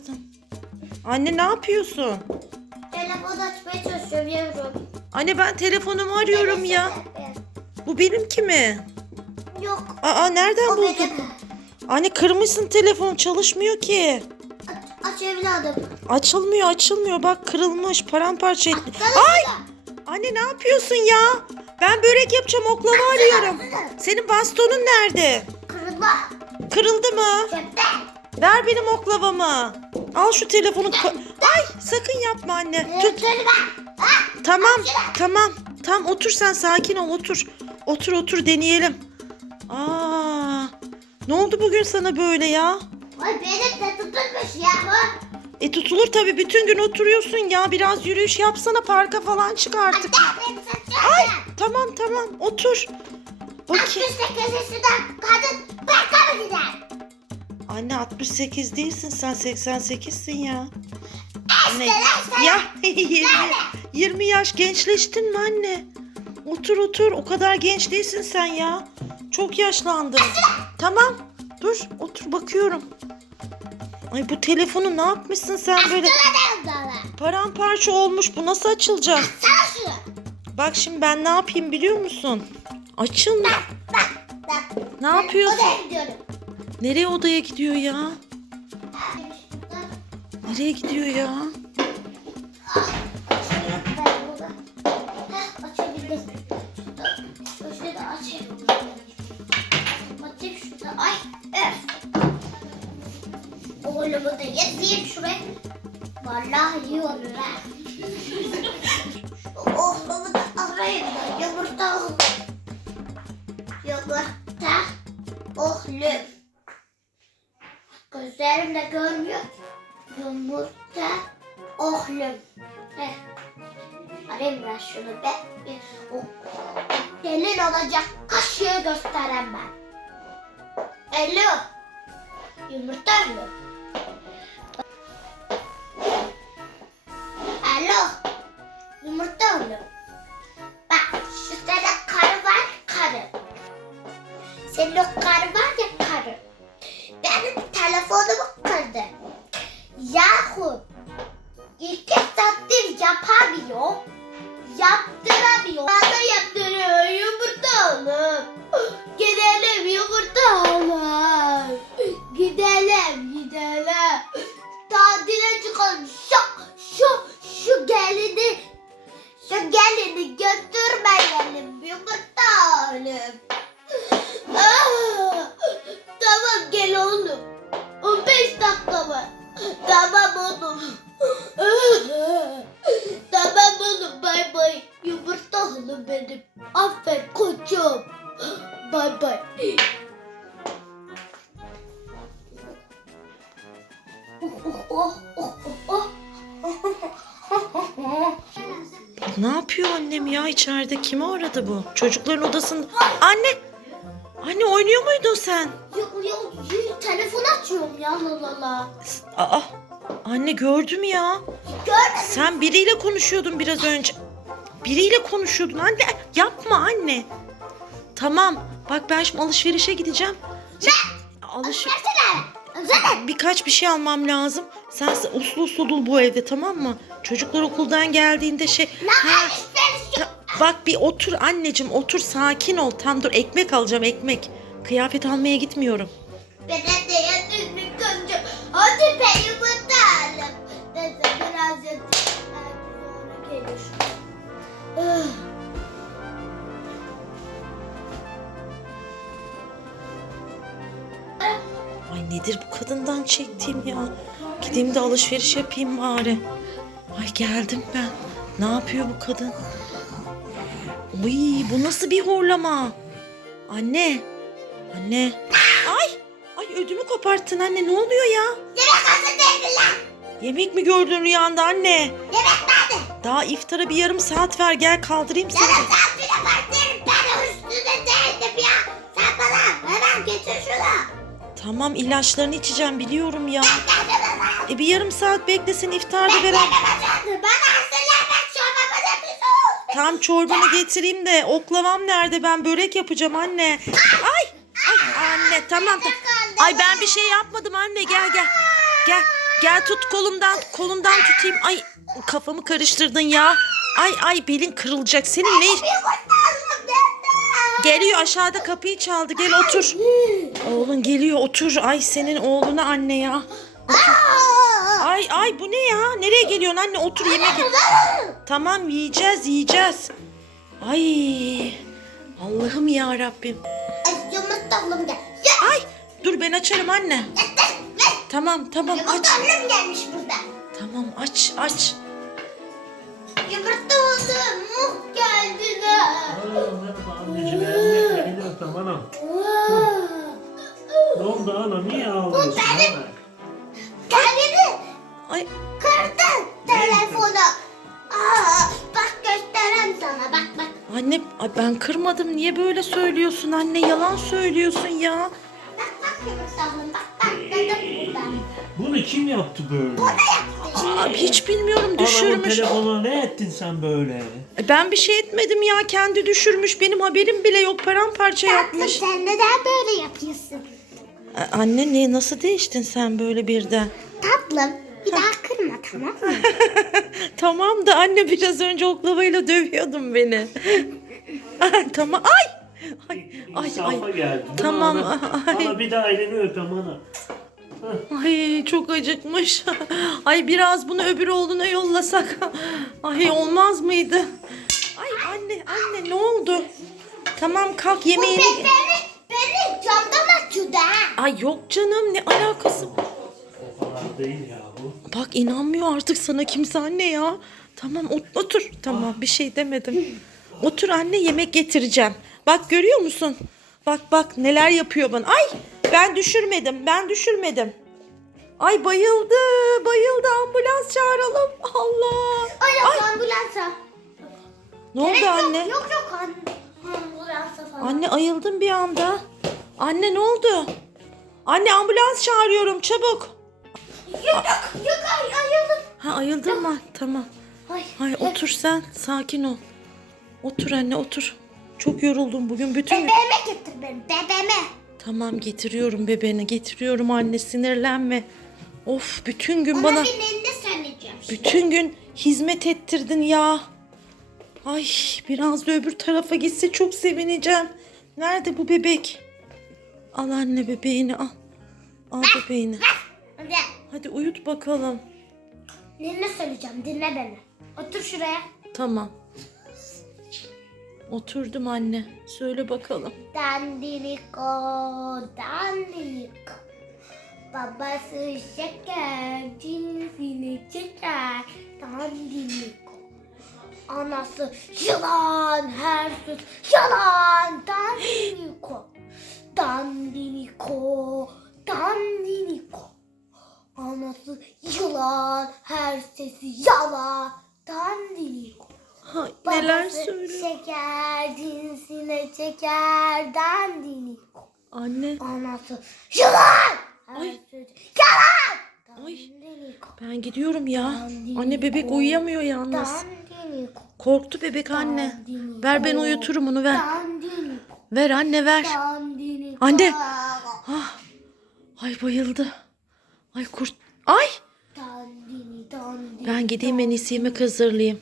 kadın. Anne ne yapıyorsun? Telefon açmaya çalışıyorum yavrum. Anne ben telefonumu arıyorum ya. Bu benimki mi? Yok. Aa nereden O buldun? benim. Anne kırmışsın telefon çalışmıyor ki. Aç, aç evladım. Açılmıyor açılmıyor bak kırılmış paramparça etmiş. Sana Ay anne ne yapıyorsun ya? Ben börek yapacağım oklava arıyorum. Senin bastonun nerede? Kırılma. Kırıldı mı? Çöpte. Ver benim oklavamı. Al şu telefonu. Ay sakın yapma anne. Tut. Kırılma. Ha? Tamam tamam. Tam otur sen sakin ol otur. Otur otur deneyelim. Aa, ne oldu bugün sana böyle ya? Ay benim de tutulmuş ya. E tutulur tabii bütün gün oturuyorsun ya. Biraz yürüyüş yapsana parka falan çık artık. Ay tamam tamam otur. Bakayım. 68 yaşında kadın parka mı gider? Anne 68 değilsin sen 88'sin ya. Ne? Ya 20, 20 yaş gençleştin mi anne? Otur otur o kadar genç değilsin sen ya. Çok yaşlandın. Tamam dur otur bakıyorum. Ay bu telefonu ne yapmışsın sen böyle paramparça olmuş bu nasıl açılacak? Bak şimdi ben ne yapayım biliyor musun? Açılmıyor. Bak bak. Ne yapıyorsun? Nereye odaya gidiyor ya? Nereye gidiyor ya? Ay öf. Da yazayım şuraya. Vallahi iyi olur ha. Da arayayım da yumurta oğlum. Yumurta oğlum. Gözlerim de görmüyor. Yumurta oğlum. Heh. Arayayım ben şunu be. Bir- O delil olacak kaşığı gösteren ben. Alo. Yumurta mı? Alo. Yumurta mı? Bak şu sene karı var karı. Senin o karı var ya karı. Benim telefonumu kırdı. Yahu İki saattir yapamıyor. Yaptıramıyor. Bana yaptırıyor yumurta alıp. Gidelim yumurta alıp. Gidelim gidelim. Ne yapıyor annem ya içeride? Kimi aradı bu? Çocukların odasında. Anne! Anne oynuyor muydun sen? Yok yok telefon açıyorum ya la la la. Aa! Anne gördüm ya. Görmedim. Sen biriyle konuşuyordun biraz önce. Biriyle konuşuyordun anne. Yapma anne. Tamam. Bak ben şimdi alışverişe gideceğim. Ne? Alış. Versene. birkaç bir şey almam lazım. Sen uslu uslu dur bu evde tamam mı? Çocuklar okuldan geldiğinde şey... Ha, ta- bak bir otur anneciğim otur sakin ol. Tam dur ekmek alacağım ekmek. Kıyafet almaya gitmiyorum. Ben de yatırım konuşacağım. Hadi alalım. Biraz sonra gelir. Ay nedir bu kadından çektiğim ya? Gideyim de alışveriş yapayım bari. Ay geldim ben. Ne yapıyor bu kadın? Uy bu nasıl bir horlama? Anne. Anne. Ay. Ay ödümü koparttın anne ne oluyor ya? Yemek hazır değil lan. Yemek mi gördün rüyanda anne? Yemek nerede? Daha iftara bir yarım saat ver gel kaldırayım seni. Yarın saat bile başlarım. Ben üstüne değildim ya. Sen bana hemen getir şunu. Tamam ilaçlarını içeceğim biliyorum ya. E bir yarım saat beklesin çorbamı da soğuk. Tam çorbanı getireyim de oklavam nerede ben börek yapacağım anne. Ay ay anne tamam tamam. Ay ben bir şey yapmadım anne gel gel. Gel Gel tut kolumdan. Kolumdan tutayım. Ay kafamı karıştırdın ya. Ay ay belin kırılacak. Senin ne Geliyor aşağıda kapıyı çaldı. Gel otur. Oğlun geliyor otur. Ay senin oğluna anne ya. Ay ay bu ne ya? Nereye geliyorsun anne? Otur yemek ye. Tamam yiyeceğiz yiyeceğiz. Ay Allah'ım ya Rabbim. Gel. Ay dur ben açarım anne. Tamam tamam aç. yumurtalım gelmiş burada. Tamam aç aç. Ana, niye ağlıyorsun? benim. ana? Kendini Ay kırdın telefonu. Aa, bak göstereyim sana bak bak. anne ay ben kırmadım. Niye böyle söylüyorsun anne? Yalan söylüyorsun ya. Bak bak yumurtalım bak bak dedim buradan. Bunu kim yaptı böyle? Aa, hiç bilmiyorum Anamın düşürmüş. telefona ne ettin sen böyle? Ben bir şey etmedim ya. Kendi düşürmüş. Benim haberim bile yok. Paramparça yapmış. Sen neden böyle yapıyorsun? Anne ne nasıl değiştin sen böyle birden? Tatlım bir daha kırma tamam mı? Tamam da anne biraz önce oklavayla dövüyordun beni. Tamam. Ay. Ay ay ay. geldi. Tamam, ay. ana bir daha elini öpem ana. Ay çok acıkmış. Ay biraz bunu öbür oğluna yollasak. Ay olmaz mıydı? Ay anne anne ne oldu? Tamam kalk yemeğini. Beni, beni camdan açıyordu ha. Ay yok canım ne alakası? O kadar değil ya bu. Bak inanmıyor artık sana kimse anne ya. Tamam ot- otur. Tamam bir şey demedim. Otur anne yemek getireceğim. Bak görüyor musun? Bak bak neler yapıyor bana. Ay ben düşürmedim ben düşürmedim. Ay bayıldı bayıldı ambulans çağıralım. Allah. Ay yok ambulansa. Ne oldu Gerek anne? Yok yok yok an- ambulansa falan. Anne ayıldım bir anda. Anne ne oldu? Anne ambulans çağırıyorum çabuk. Yok yok ay ayıldım. Ha ayıldın mı? Tamam. Ay. Ay otur sen sakin ol. Otur anne otur. Çok yoruldum bugün bütün gün. Bebeğime getir beni bebeğime. Tamam getiriyorum bebeğini getiriyorum anne sinirlenme. Of bütün gün Ona bana bir elini söyleyeceğim. bütün gün hizmet ettirdin ya. Ay biraz da öbür tarafa gitse çok sevineceğim. Nerede bu bebek? Al anne bebeğini al. Al bebeğini. Hadi. Hadi uyut bakalım. Dinle söyleyeceğim dinle beni. Otur şuraya. Tamam. Oturdum anne. Söyle bakalım. Dandiniko, dandiniko. Babası şeker, cinsini çeker. Dandiniko. Anası yalan, her söz yalan. Dandiniko. Dandiniko, dandiniko. Anası yılan, her sesi yalan. Dandiniko. Ha, neler Babası söylüyor? Şeker cinsine çeker dandiniko. Anne. Anası yılan. Ay. Her sözü Yalan. Ay. Dandiniko. Ben gidiyorum ya. Anne bebek uyuyamıyor yalnız. Dandiniko. Korktu bebek anne. Ver ben uyuturum onu ver. Dandiniko. Ver anne ver. Dandiniko. Anne. Ah. Ay bayıldı. Ay kurt. Ay. Ben gideyim en iyisi yemek hazırlayayım.